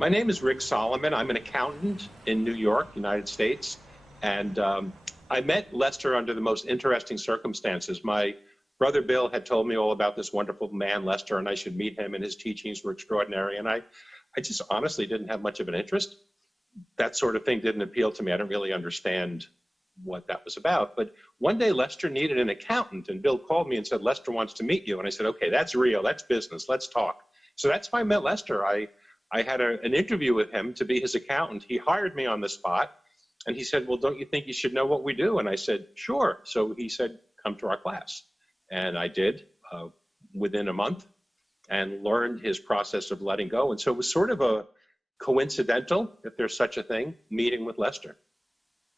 My name is Rick Solomon. I'm an accountant in New York, United States. And I met Lester under the most interesting circumstances. My brother Bill had told me all about this wonderful man, Lester, and I should meet him, and his teachings were extraordinary. And I just honestly didn't have much of an interest. That sort of thing didn't appeal to me. I didn't really understand what that was about. But one day Lester needed an accountant, and Bill called me and said, Lester wants to meet you. And I said, okay, that's real, that's business, let's talk. So that's how I met Lester. I had an interview with him to be his accountant. He hired me on the spot, and he said, well, don't you think you should know what we do? And I said, sure. So he said, come to our class. And I did within a month and learned his process of letting go. And so it was sort of a coincidental, if there's such a thing, meeting with Lester.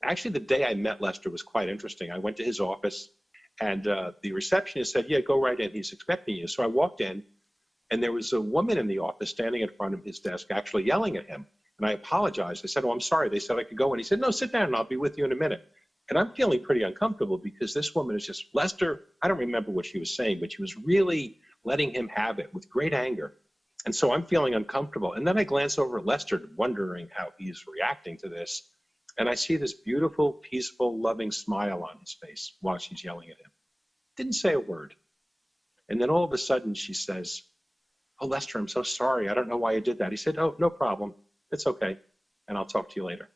Actually, the day I met Lester was quite interesting. I went to his office, and the receptionist said, yeah, go right in. He's expecting you. So I walked in, and there was a woman in the office standing in front of his desk actually yelling at him. And I apologized. I said, oh, I'm sorry. They said I could go. And he said, no, sit down and I'll be with you in a minute. And I'm feeling pretty uncomfortable because this woman is just, Lester, I don't remember what she was saying, but she was really letting him have it with great anger. And so I'm feeling uncomfortable. And then I glance over at Lester, wondering how he's reacting to this. And I see this beautiful, peaceful, loving smile on his face while she's yelling at him. Didn't say a word. And then all of a sudden she says, oh, Lester, I'm so sorry. I don't know why you did that. He said, oh, no problem. It's okay. And I'll talk to you later.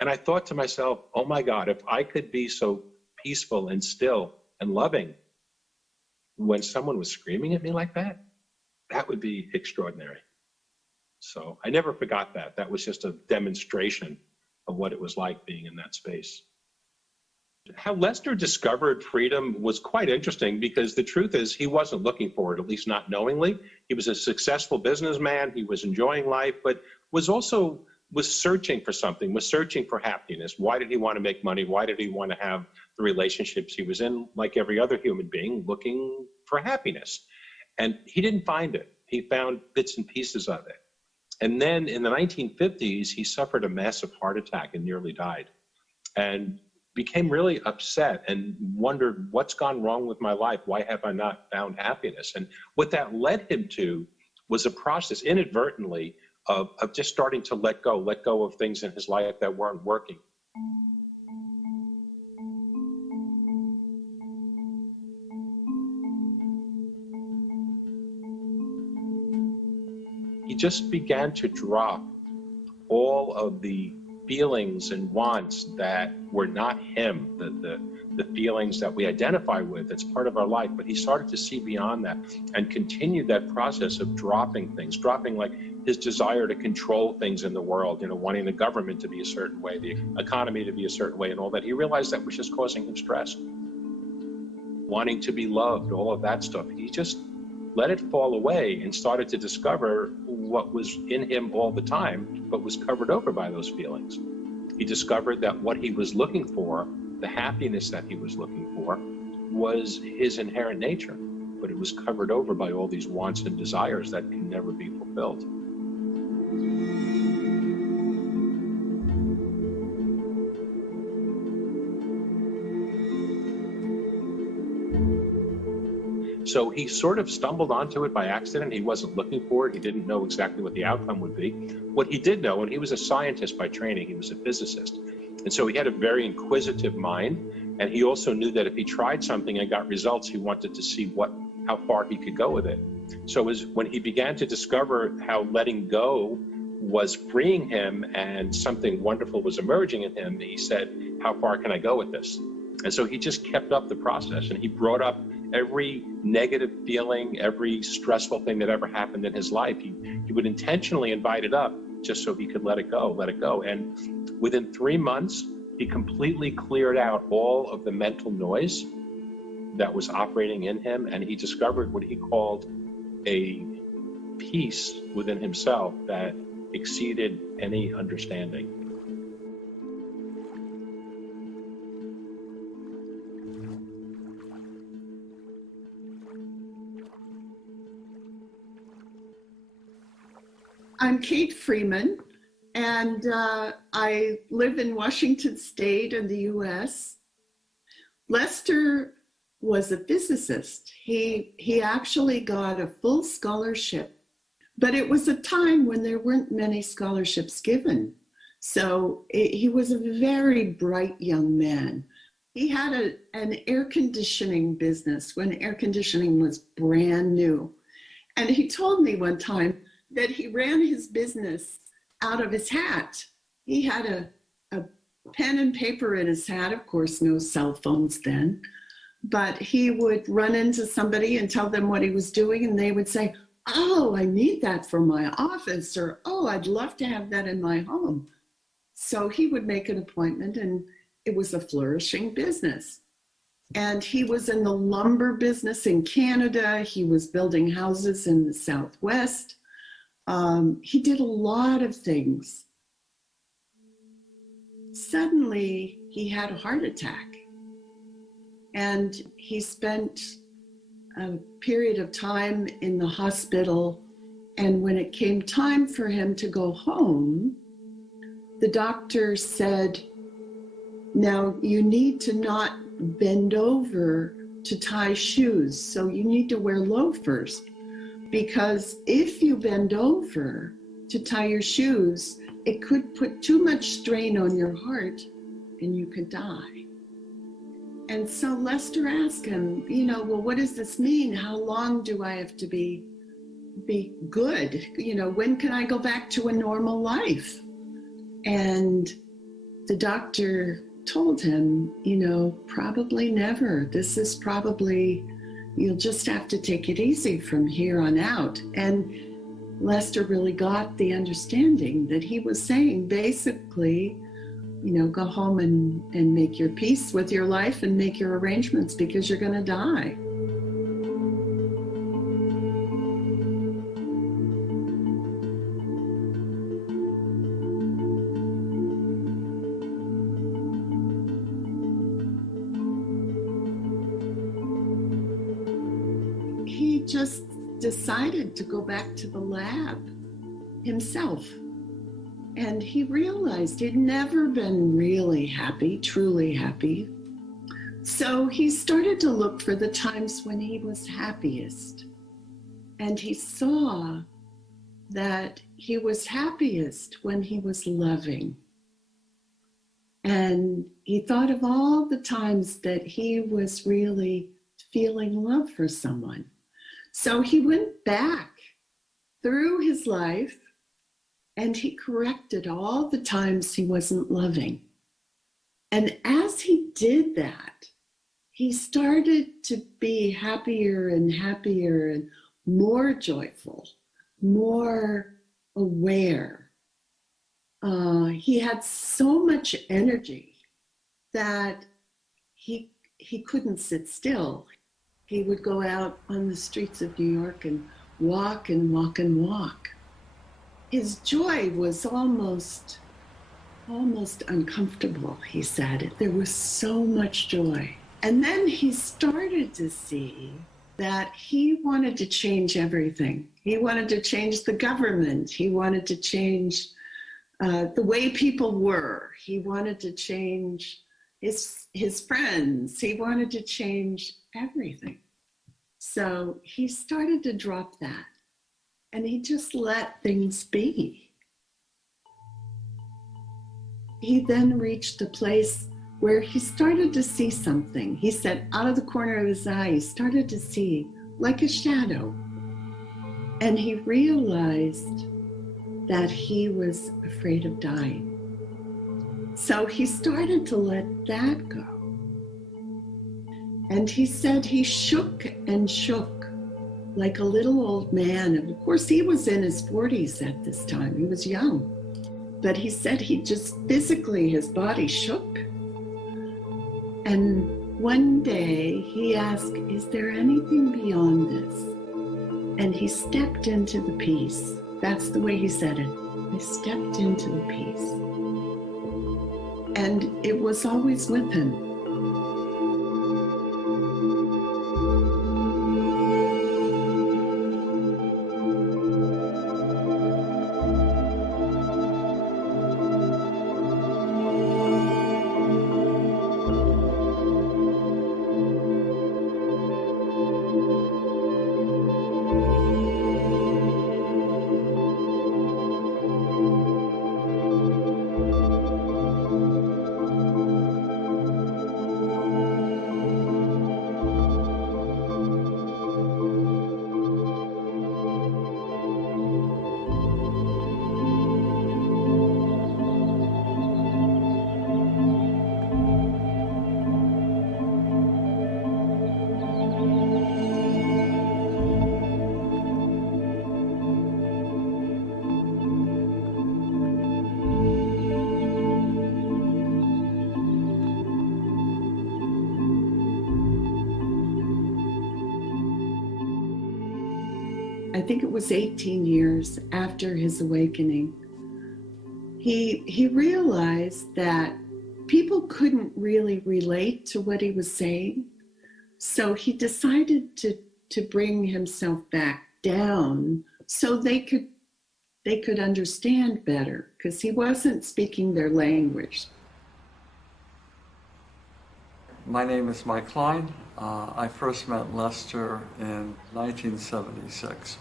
And I thought to myself, oh my God, if I could be so peaceful and still and loving when someone was screaming at me like that, that would be extraordinary. So I never forgot that. That was just a demonstration of what it was like being in that space. How Lester discovered freedom was quite interesting because the truth is he wasn't looking for it, at least not knowingly. He was a successful businessman. He was enjoying life, but was searching for something, was searching for happiness. Why did he want to make money? Why did he want to have the relationships he was in? Like every other human being, looking for happiness. And he didn't find it. He found bits and pieces of it. And then in the 1950s, he suffered a massive heart attack and nearly died. And became really upset and wondered, what's gone wrong with my life? Why have I not found happiness? And what that led him to was a process inadvertently of just starting to let go of things in his life that weren't working. He just began to drop all of the feelings and wants that were not him, the feelings that we identify with. It's part of our life. But he started to see beyond that and continued that process of dropping things, dropping like his desire to control things in the world, wanting the government to be a certain way, the economy to be a certain way and all that. He realized that was just causing him stress. Wanting to be loved, all of that stuff. He just let it fall away and started to discover what was in him all the time, but was covered over by those feelings. He discovered that what he was looking for, the happiness that he was looking for, was his inherent nature, but it was covered over by all these wants and desires that can never be fulfilled. So he sort of stumbled onto it by accident. He wasn't looking for it. He didn't know exactly what the outcome would be. What he did know, and he was a scientist by training, he was a physicist. And so he had a very inquisitive mind. And he also knew that if he tried something and got results, he wanted to see how far he could go with it. So when he began to discover how letting go was freeing him and something wonderful was emerging in him, he said, how far can I go with this? And so he just kept up the process, and he brought up every negative feeling, every stressful thing that ever happened in his life. He would intentionally invite it up just so he could let it go. And within 3 months, he completely cleared out all of the mental noise that was operating in him, and he discovered what he called a peace within himself that exceeded any understanding. I'm Kate Freeman, and I live in Washington State in the US. Lester was a physicist. He actually got a full scholarship, But it was a time when there weren't many scholarships given. So he was a very bright young man. He had an air conditioning business when air conditioning was brand new. And he told me one time that he ran his business out of his hat. He had a pen and paper in his hat, of course, no cell phones then. But he would run into somebody and tell them what he was doing, and they would say, "Oh, I need that for my office," or "Oh, I'd love to have that in my home." So he would make an appointment, and it was a flourishing business. And he was in the lumber business in Canada. He was building houses in the Southwest. He did a lot of things. Suddenly, he had a heart attack. And he spent a period of time in the hospital. And when it came time for him to go home, the doctor said, "Now you need to not bend over to tie shoes. So you need to wear loafers, because if you bend over to tie your shoes, it could put too much strain on your heart and you could die." And so Lester asked him, "Well, what does this mean? How long do I have to be good? When can I go back to a normal life?" And the doctor told him, "Probably never. This is probably, you'll just have to take it easy from here on out." And Lester really got the understanding that he was saying, basically, go home and make your peace with your life and make your arrangements, because you're going to die. He just decided to go back to the lab himself. And he realized he'd never been really happy, truly happy. So he started to look for the times when he was happiest. And he saw that he was happiest when he was loving. And he thought of all the times that he was really feeling love for someone. So he went back through his life, and he corrected all the times he wasn't loving. And as he did that, he started to be happier and happier and more joyful, more aware. He had so much energy that he couldn't sit still. He would go out on the streets of New York and walk and walk and walk. His joy was almost uncomfortable, he said. There was so much joy. And then he started to see that he wanted to change everything. He wanted to change the government. He wanted to change the way people were. He wanted to change his friends. He wanted to change everything. So he started to drop that. And he just let things be. He then reached a place where he started to see something. He said out of the corner of his eye, he started to see like a shadow. And he realized that he was afraid of dying. So he started to let that go. And he said he shook and shook like a little old man. And of course, he was in his 40s at this time. He was young. But he said he just physically, his body shook. And one day he asked, "Is there anything beyond this?" And he stepped into the peace. That's the way he said it. I stepped into the peace. And it was always with him. I think it was 18 years after his awakening, he realized that people couldn't really relate to what he was saying. So he decided to bring himself back down so they could understand better, because he wasn't speaking their language. My name is Mike Klein. I first met Lester in 1976.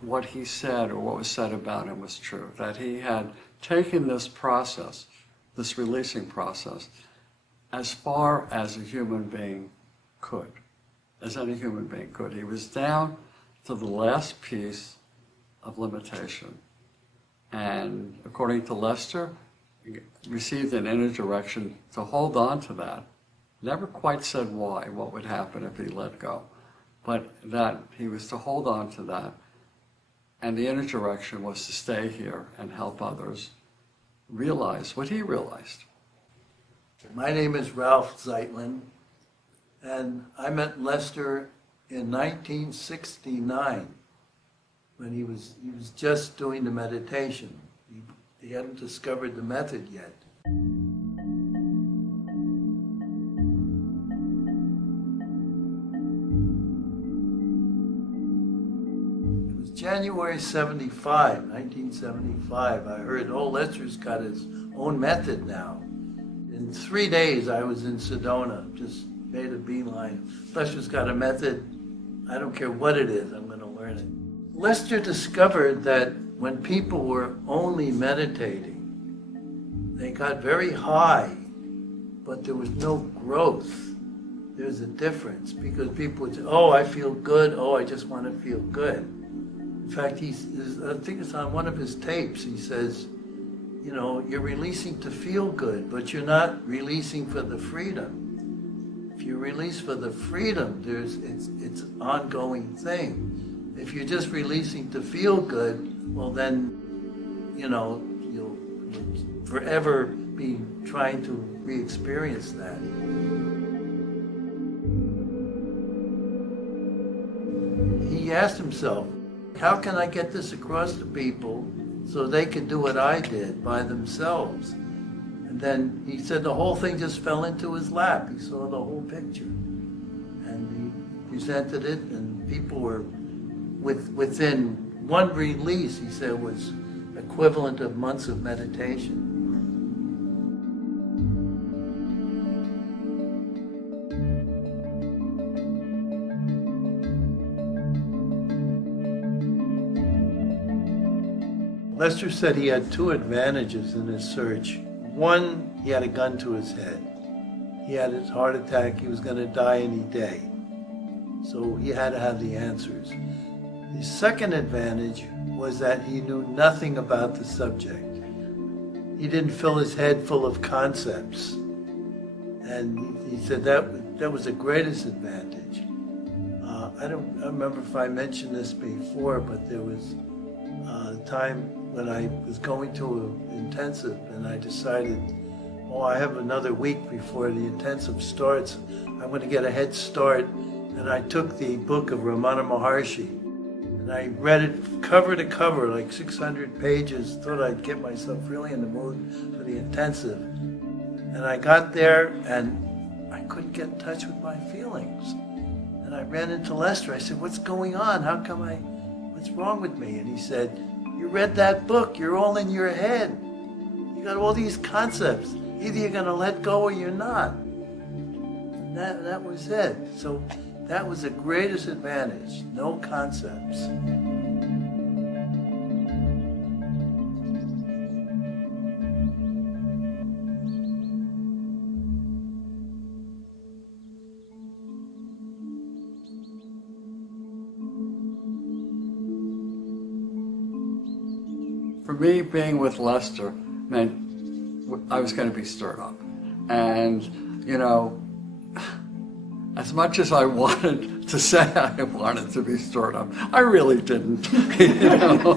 What he said, or what was said about him, was true, that he had taken this process, this releasing process, as far as a human being could, as any human being could. He was down to the last piece of limitation. And according to Lester, he received an inner direction to hold on to that. Never quite said why, what would happen if he let go, but that he was to hold on to that. And the inner direction was to stay here and help others realize what he realized. My name is Ralph Zeitlin, and I met Lester in 1969 when he was just doing the meditation. He hadn't discovered the method yet. January 1975, I heard, oh, Lester's got his own method now. In 3 days, I was in Sedona, just made a beeline. Lester's got a method. I don't care what it is, I'm going to learn it. Lester discovered that when people were only meditating, they got very high, but there was no growth. There's a difference, because people would say, oh, I feel good, oh, I just want to feel good. In fact, I think it's on one of his tapes, he says, you know, you're releasing to feel good, but you're not releasing for the freedom. If you release for the freedom, it's an ongoing thing. If you're just releasing to feel good, well then, you know, you'll forever be trying to re-experience that. He asked himself, how can I get this across to people so they can do what I did by themselves? And then he said the whole thing just fell into his lap. He saw the whole picture. And he presented it, and people were within one release, he said, was equivalent of months of meditation. Lester said he had two advantages in his search. One, he had a gun to his head. He had his heart attack. He was going to die any day. So he had to have the answers. His second advantage was that he knew nothing about the subject. He didn't fill his head full of concepts. And he said that was the greatest advantage. I don't remember if I mentioned this before, but there was a time when I was going to an intensive, and I decided, oh, I have another week before the intensive starts. I'm going to get a head start. And I took the book of Ramana Maharshi, and I read it cover to cover, like 600 pages, thought I'd get myself really in the mood for the intensive. And I got there, and I couldn't get in touch with my feelings. And I ran into Lester. I said, what's going on? What's wrong with me? And he said, you read that book, you're all in your head. You got all these concepts. Either you're going to let go or you're not. And that was it. So that was the greatest advantage, no concepts. For me, being with Lester meant I was going to be stirred up. And, you know, as much as I wanted to say I wanted to be stirred up, I really didn't. You know?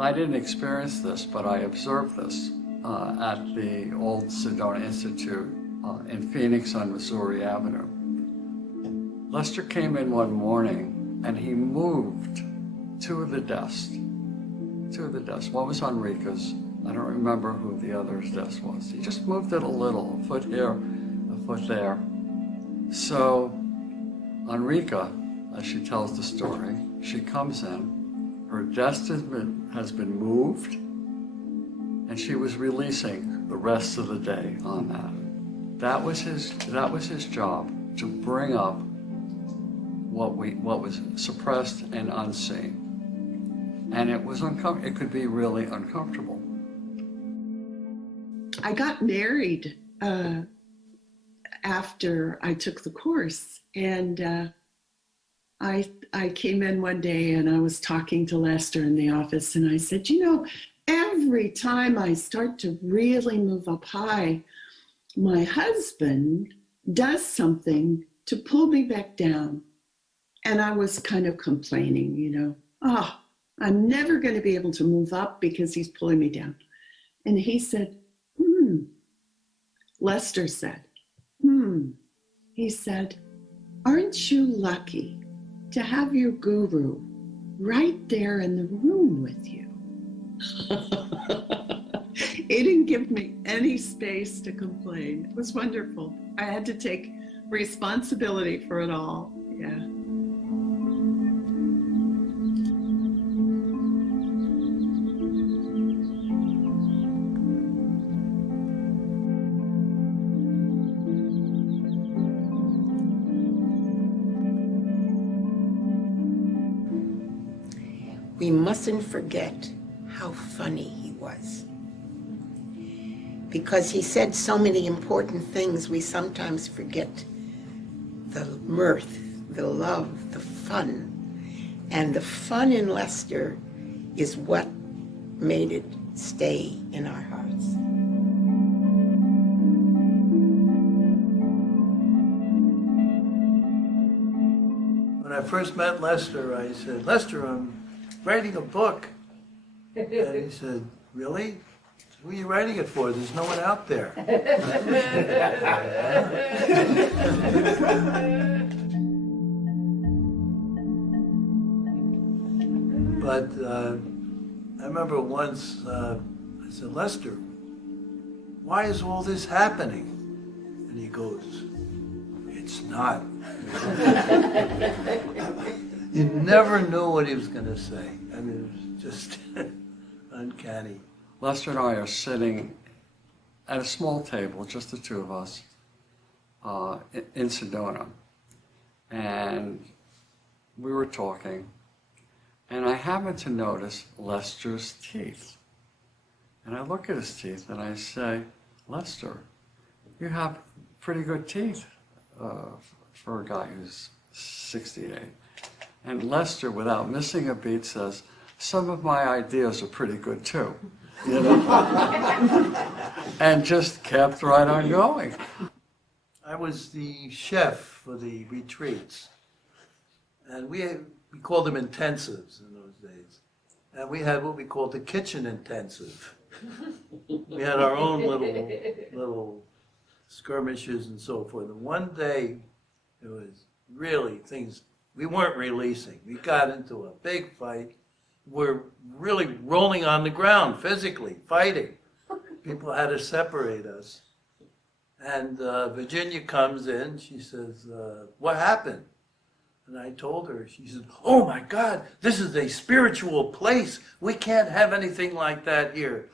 I didn't experience this, but I observed this at the old Sedona Institute in Phoenix on Missouri Avenue. Lester came in one morning and he moved two of the desks. One was Enrica's. I don't remember who the other's desk was. He just moved it a little, a foot here, a foot there. So Enrica, as she tells the story, she comes in, her desk has been moved, and she was releasing the rest of the day on that. That was his job, to bring up what was suppressed and unseen. And it was it could be really uncomfortable. I got married after I took the course, and I came in one day and I was talking to Lester in the office, and I said, you know, every time I start to really move up high, my husband does something to pull me back down. And I was kind of complaining, you know, I'm never going to be able to move up because he's pulling me down. And he said, Lester said, he said, aren't you lucky to have your guru right there in the room with you? He didn't give me any space to complain. It was wonderful. I had to take responsibility for it all. Yeah. We mustn't forget how funny he was. Because he said so many important things, we sometimes forget the mirth, the love, the fun. And the fun in Lester is what made it stay in our hearts. When I first met Lester, I said, Lester, I'm writing a book. And he said, really? Who are you writing it for? There's no one out there. But I remember once I said, Lester, why is all this happening? And he goes, it's not. You never knew what he was going to say. I mean, it was just uncanny. Lester and I are sitting at a small table, just the two of us, in Sedona. And we were talking, and I happened to notice Lester's teeth. And I look at his teeth and I say, Lester, you have pretty good teeth for a guy who's 68. And Lester, without missing a beat, says, some of my ideas are pretty good too. You know? And just kept right on going. I was the chef for the retreats. And we called them intensives in those days. And we had what we called the kitchen intensive. We had our own little skirmishes and so forth. And one day, it was really things we weren't releasing. We got into a big fight. We're really rolling on the ground, physically, fighting. People had to separate us. And Virginia comes in, she says, what happened? And I told her, she said, oh my God, this is a spiritual place. We can't have anything like that here.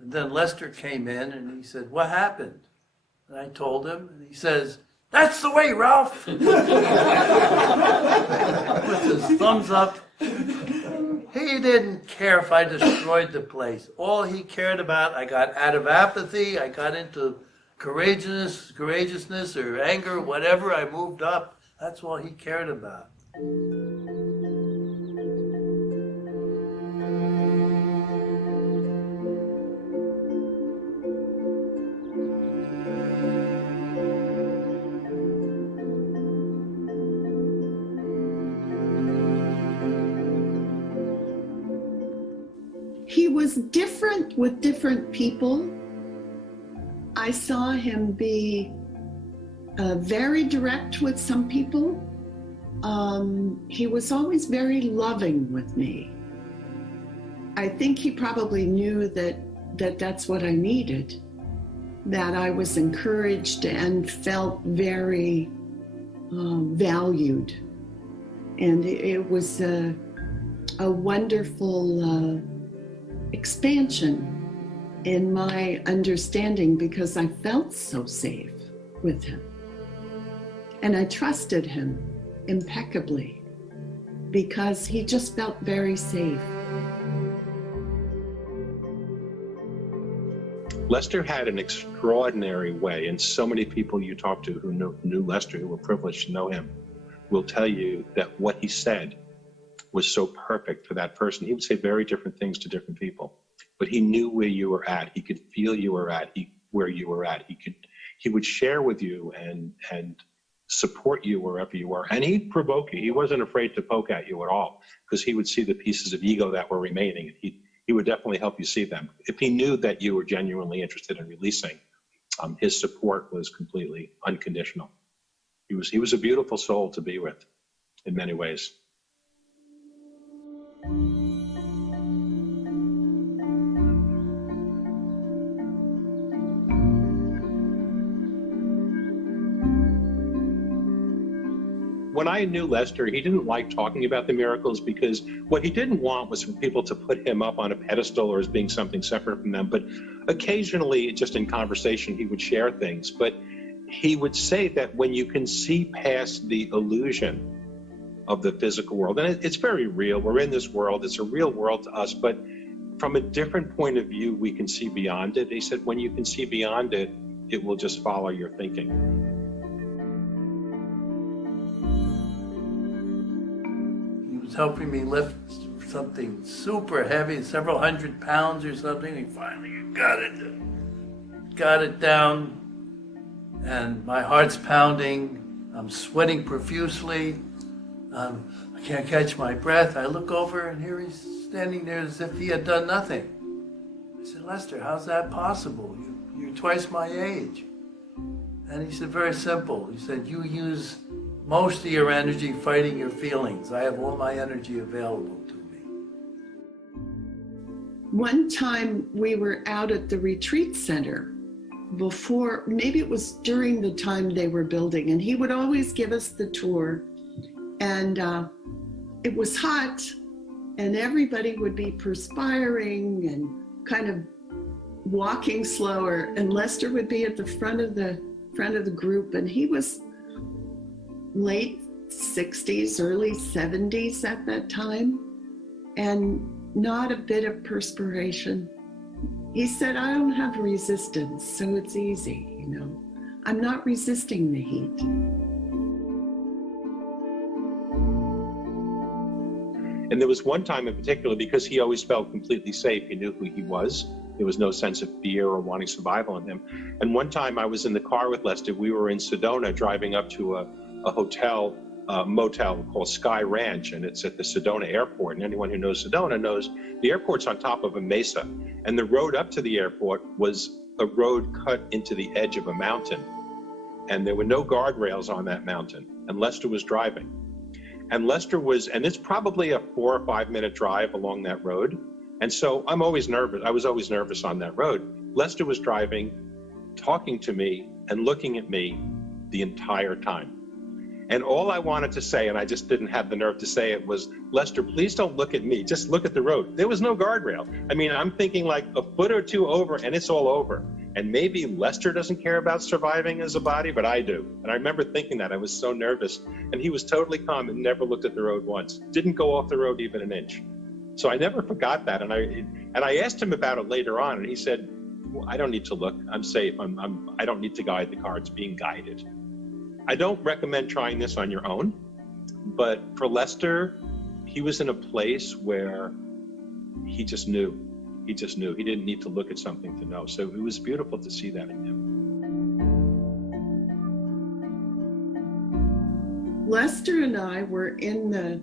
And then Lester came in and he said, what happened? And I told him, and he says, that's the way, Ralph. Puts his thumbs up. He didn't care if I destroyed the place. All he cared about, I got out of apathy, I got into courageousness or anger, whatever, I moved up. That's all he cared about. He was different with different people. I saw him be very direct with some people he was always very loving with me. I think he probably knew that that's what I needed, that I was encouraged and felt very valued. And it was a wonderful expansion in my understanding, because I felt so safe with him. And I trusted him impeccably because he just felt very safe. Lester had an extraordinary way, and so many people you talk to who knew Lester, who were privileged to know him, will tell you that what he said was so perfect for that person. He would say very different things to different people, but he knew where you were at. He could feel you were at where you were at. He would share with you and support you wherever you were. And he'd provoke you. He wasn't afraid to poke at you at all, because he would see the pieces of ego that were remaining. He would definitely help you see them. If he knew that you were genuinely interested in releasing, his support was completely unconditional. He was a beautiful soul to be with in many ways. When I knew Lester, he didn't like talking about the miracles, because what he didn't want was for people to put him up on a pedestal or as being something separate from them. But occasionally, just in conversation, he would share things. But he would say that when you can see past the illusion of the physical world, and it's very real, we're in this world, it's a real world to us, but from a different point of view, we can see beyond it. He said, when you can see beyond it, it will just follow your thinking. Helping me lift something super heavy, several hundred pounds or something. He finally got it down, and my heart's pounding. I'm sweating profusely. I can't catch my breath. I look over, and here he's standing there as if he had done nothing. I said, Lester, how's that possible? You're twice my age. And he said, very simple. He said, you use most of your energy fighting your feelings. I have all my energy available to me. One time we were out at the retreat center before, maybe it was during the time they were building, and he would always give us the tour. And it was hot, and everybody would be perspiring and kind of walking slower. And Lester would be at the front of the group, and he was late 60s, early 70s at that time, and not a bit of perspiration. He said, I don't have resistance, so it's easy, you know. I'm not resisting the heat. And there was one time in particular, because he always felt completely safe, he knew who he was. There was no sense of fear or wanting survival in him. And one time I was in the car with Lester. We were in Sedona driving up to a motel called Sky Ranch, and it's at the Sedona airport. And anyone who knows Sedona knows the airport's on top of a mesa. And the road up to the airport was a road cut into the edge of a mountain. And there were no guardrails on that mountain. And Lester was driving. And and it's probably a 4 or 5 minute drive along that road. And so I'm always nervous. I was always nervous on that road. Lester was driving, talking to me and looking at me the entire time. And all I wanted to say, and I just didn't have the nerve to say it, was, Lester, please don't look at me. Just look at the road. There was no guardrail. I mean, I'm thinking like a foot or two over and it's all over. And maybe Lester doesn't care about surviving as a body, but I do. And I remember thinking that. I was so nervous. And he was totally calm and never looked at the road once. Didn't go off the road even an inch. So I never forgot that. And I asked him about it later on, and he said, well, I don't need to look. I'm safe. I don't need to guide the car. It's being guided. I don't recommend trying this on your own, but for Lester, he was in a place where he just knew. He just knew. He didn't need to look at something to know. So it was beautiful to see that in him. Lester and I were in the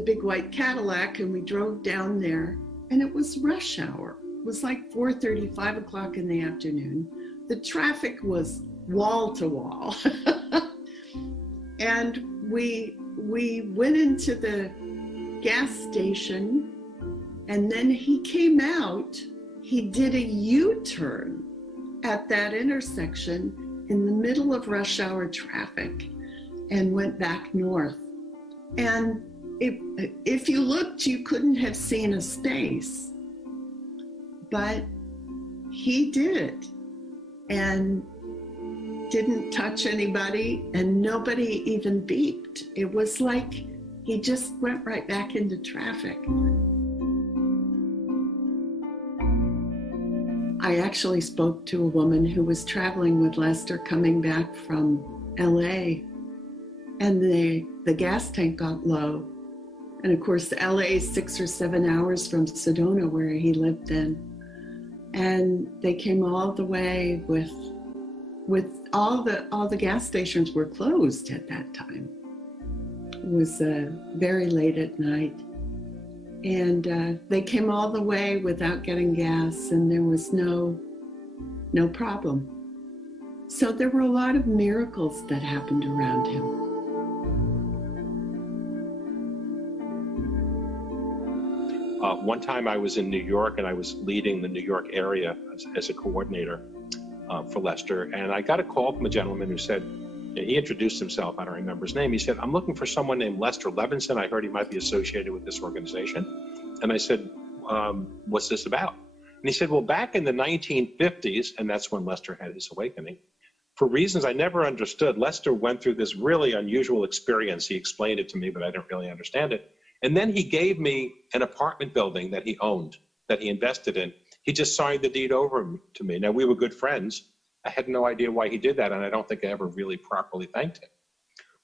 big white Cadillac, and we drove down there, and it was rush hour. It was like 4:30, 5 o'clock in the afternoon. The traffic was wall to wall. And we we went into the gas station, and then he came out. He did a U-turn at that intersection in the middle of rush hour traffic and went back north. And if you looked, you couldn't have seen a space, but he did it and didn't touch anybody, and nobody even beeped. It was like he just went right back into traffic. I actually spoke to a woman who was traveling with Lester coming back from LA, and the gas tank got low. And of course, LA is 6 or 7 hours from Sedona, where he lived then. And they came all the way with all the gas stations were closed at that time. It was very late at night. And they came all the way without getting gas, and there was no problem. So there were a lot of miracles that happened around him. One time I was in New York, and I was leading the New York area as a coordinator for Lester, and I got a call from a gentleman who said, he introduced himself, I don't remember his name. He said, I'm looking for someone named Lester Levinson. I heard he might be associated with this organization. And I said, what's this about? And he said, well, back in the 1950s, and that's when Lester had his awakening, for reasons I never understood, Lester went through this really unusual experience. He explained it to me, but I didn't really understand it. And then he gave me an apartment building that he owned, that he invested in. He just signed the deed over to me. Now, we were good friends. I had no idea why he did that, and I don't think I ever really properly thanked him.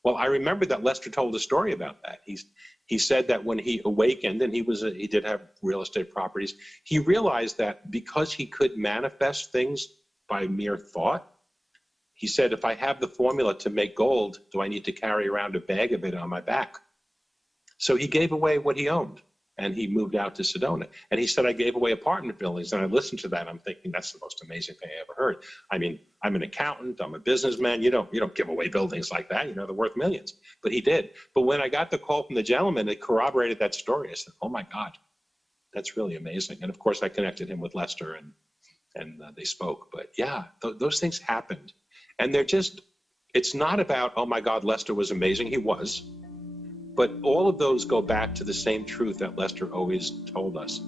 Well, I remember that Lester told a story about that. He said that when he awakened, and he did have real estate properties, he realized that because he could manifest things by mere thought, he said, if I have the formula to make gold, do I need to carry around a bag of it on my back? So he gave away what he owned, and he moved out to Sedona. And he said, I gave away apartment buildings. And I listened to that, and I'm thinking, that's the most amazing thing I ever heard. I mean, I'm an accountant, I'm a businessman. You don't give away buildings like that. They're worth millions. But he did. But when I got the call from the gentleman, it corroborated that story. I said, oh my God, that's really amazing. And of course, I connected him with Lester, and they spoke. But yeah, those things happened. And it's not about, oh my God, Lester was amazing. He was. But all of those go back to the same truth that Lester always told us.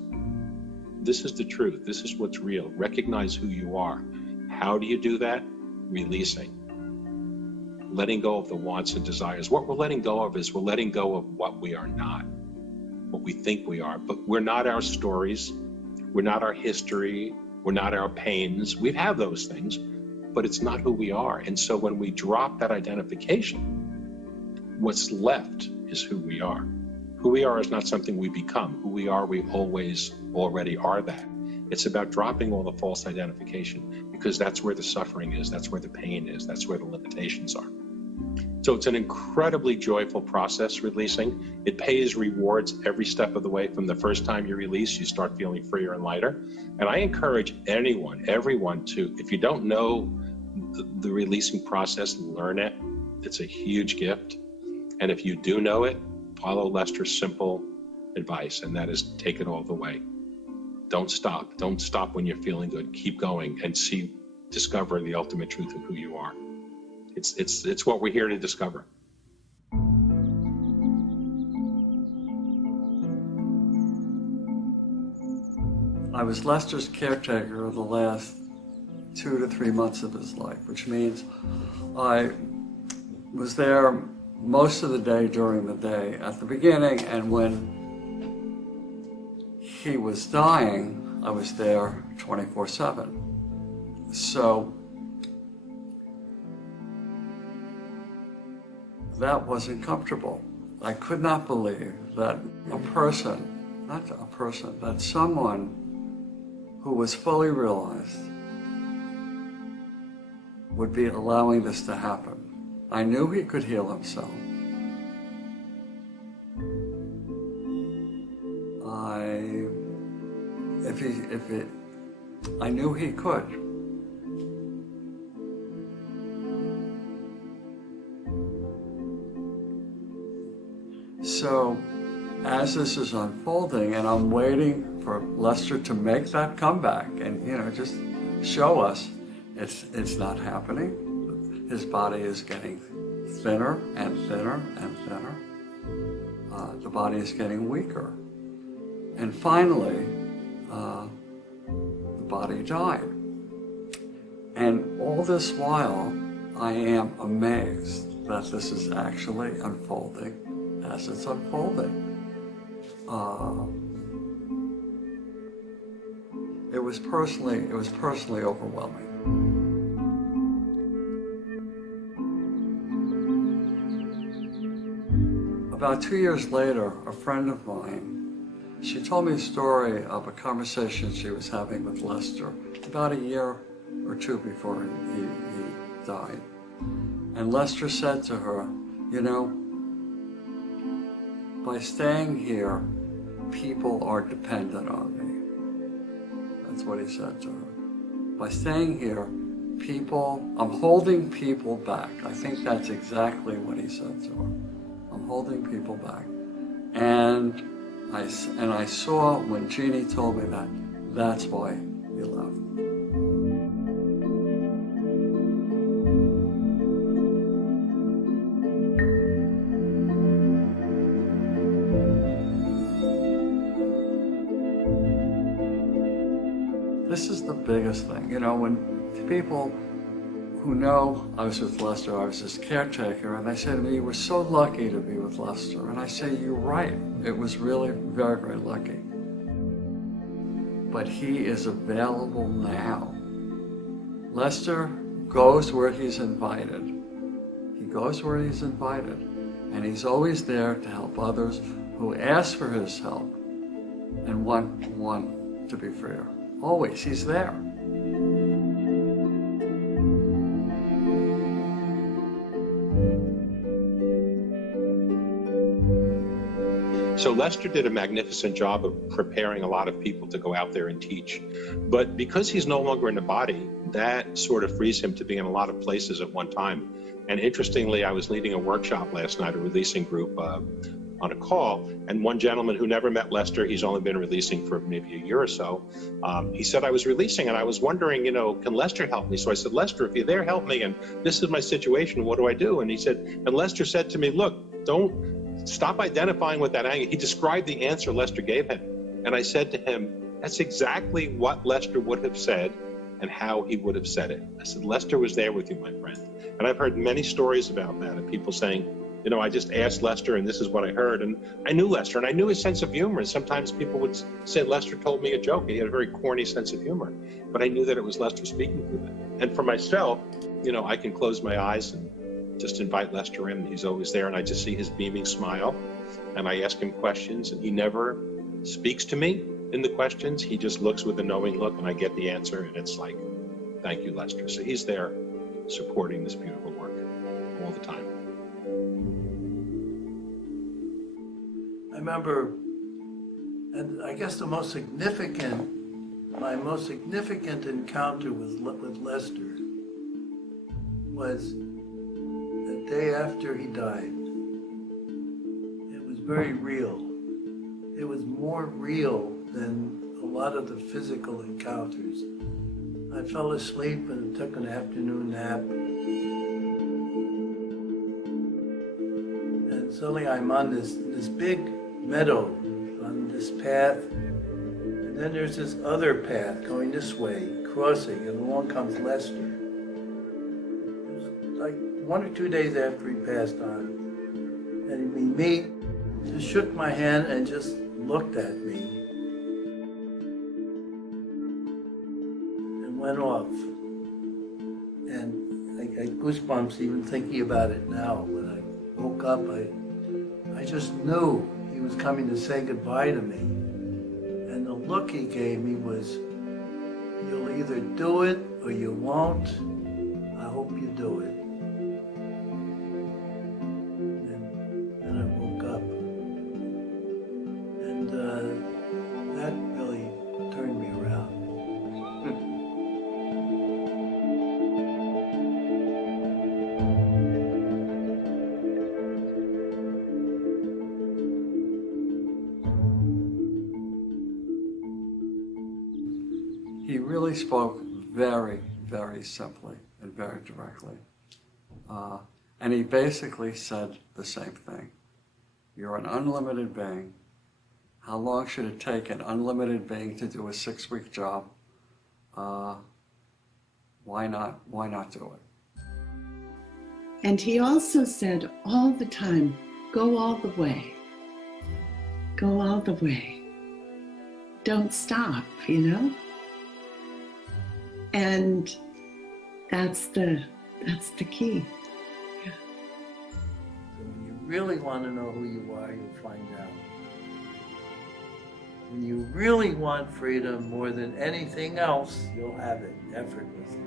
This is the truth. This is what's real. Recognize who you are. How do you do that? Releasing. Letting go of the wants and desires. What we're letting go of is we're letting go of what we are not, what we think we are. But we're not our stories. We're not our history. We're not our pains. We have those things, but it's not who we are. And so when we drop that identification, what's left is who we are. Who we are is not something we become. Who we are, we always already are that. It's about dropping all the false identification, because that's where the suffering is, that's where the pain is, that's where the limitations are. So it's an incredibly joyful process, releasing. It pays rewards every step of the way. From the first time you release, you start feeling freer and lighter. And I encourage everyone to, if you don't know the releasing process, learn it. It's a huge gift. And if you do know it, follow Lester's simple advice, and that is take it all the way. Don't stop. Don't stop when you're feeling good. Keep going and discover the ultimate truth of who you are. It's what we're here to discover. I was Lester's caretaker the last 2 to 3 months of his life, which means I was there most of the day during the day at the beginning, and when he was dying, I was there 24/7. So that wasn't comfortable. I could not believe that that someone who was fully realized would be allowing this to happen. I knew he could heal himself. I knew he could. so as this is unfolding, and I'm waiting for Lester to make that comeback and, just show us it's not happening. His body is getting thinner and thinner and thinner. The body is getting weaker. And finally, the body died. And all this while, I am amazed that this is actually unfolding as it's unfolding. It was personally overwhelming. About 2 years later, a friend of mine, she told me a story of a conversation she was having with Lester about a year or two before he died. And Lester said to her, by staying here, people are dependent on me. That's what he said to her. By staying here, I'm holding people back. I think that's exactly what he said to her. I'm holding people back. And I saw when Jeannie told me that's why he left. This is the biggest thing, when people who know I was with Lester, I was his caretaker, and they say to me, "You were so lucky to be with Lester." And I say, "You're right. It was really very, very lucky." But he is available now. Lester goes where he's invited. He goes where he's invited. And he's always there to help others who ask for his help and want to be freer. Always, he's there. So Lester did a magnificent job of preparing a lot of people to go out there and teach. But because he's no longer in the body, that sort of frees him to be in a lot of places at one time. And interestingly, I was leading a workshop last night, a releasing group on a call, and one gentleman who never met Lester, he's only been releasing for maybe a year or so, he said, "I was releasing and I was wondering, can Lester help me?" So I said, "Lester, if you're there, help me, and this is my situation, what do I do?" And he said, and Lester said to me, "Look, don't stop identifying with that anger." He described the answer Lester gave him. And I said to him, "That's exactly what Lester would have said and how he would have said it." I said, "Lester was there with you, my friend." And I've heard many stories about that, of people saying, I just asked Lester and this is what I heard. And I knew Lester and I knew his sense of humor. And sometimes people would say, "Lester told me a joke." He had a very corny sense of humor. But I knew that it was Lester speaking to them. And for myself, I can close my eyes and just invite Lester in. He's always there, and I just see his beaming smile, and I ask him questions, and he never speaks to me in the questions. He just looks with a knowing look, and I get the answer, and it's like, "Thank you, Lester." So he's there supporting this beautiful work all the time. I remember, and I guess my most significant encounter with Lester was the day after he died. It was very real. It was more real than a lot of the physical encounters. I fell asleep and took an afternoon nap. And suddenly I'm on this big meadow, on this path. And then there's this other path going this way, crossing, and along comes Lester. Like 1 or 2 days after he passed on, and we meet, just shook my hand and just looked at me and went off. And I got goosebumps even thinking about it now. When I woke up, I just knew he was coming to say goodbye to me. And the look he gave me was, "You'll either do it or you won't. I hope you do it." And I woke up. And that really turned me around. really spoke very, very simply and very directly. And he basically said the same thing. You're an unlimited being. How long should it take an unlimited being to do a 6-week job? Why not do it? And he also said all the time, go all the way. Go all the way. Don't stop, you know? And that's the key. Yeah. So when you really want to know who you are, you'll find out. When you really want freedom more than anything else, you'll have it effortlessly.